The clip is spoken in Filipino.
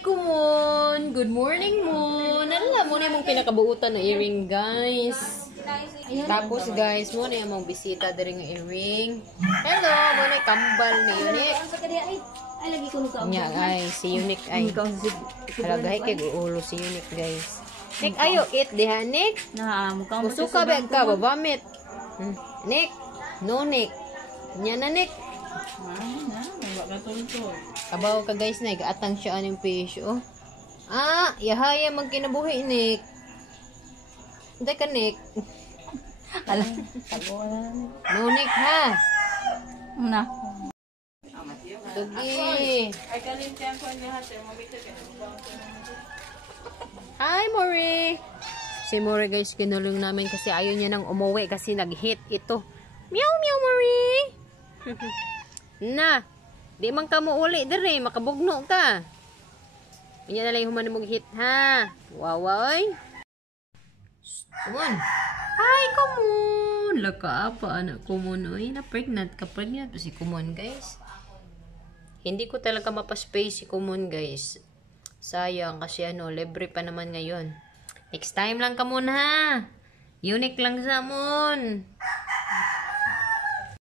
Kumon! Good morning, Moon! Alam mo na yung pinakabuutan na earring, guys. Tapos, guys, mo na yung bisita dari ng earring. Hello! Mo na yung kambal ni Unique. Nya, guys, si Unique ay. Halagay kay ulo si Unique, guys. Nick, ayo, eat diha, Nick. Usuka ba ka, babamit. Nick, no, Nick. Nya na, Nick. Kabaw ka guys na, atang siya anong fish, oh. Ah, yahaya magkinabuhi, Nick. Hindi ka, Nick. Alam, no, Nick, ha? Na. Tugi. Hi, Mori. Si Mori, guys, kinulong namin kasi ayaw niya nang umuwi kasi nag-hit ito. Meow, meow, Mori. Na, di man ka mo uli dire, makabugno ka. Inya na lang yung human mong hit, ha? Wawoy. Kumon. Hi, Kumon. Laka apa, anak Kumon. Uy, na-pregnant ka. Pregnant pa si Kumon, guys. Hindi ko talaga mapaspace si Kumon, guys. Sayang kasi libre pa naman ngayon. Next time lang ka muna, ha? Unique lang sa Mon.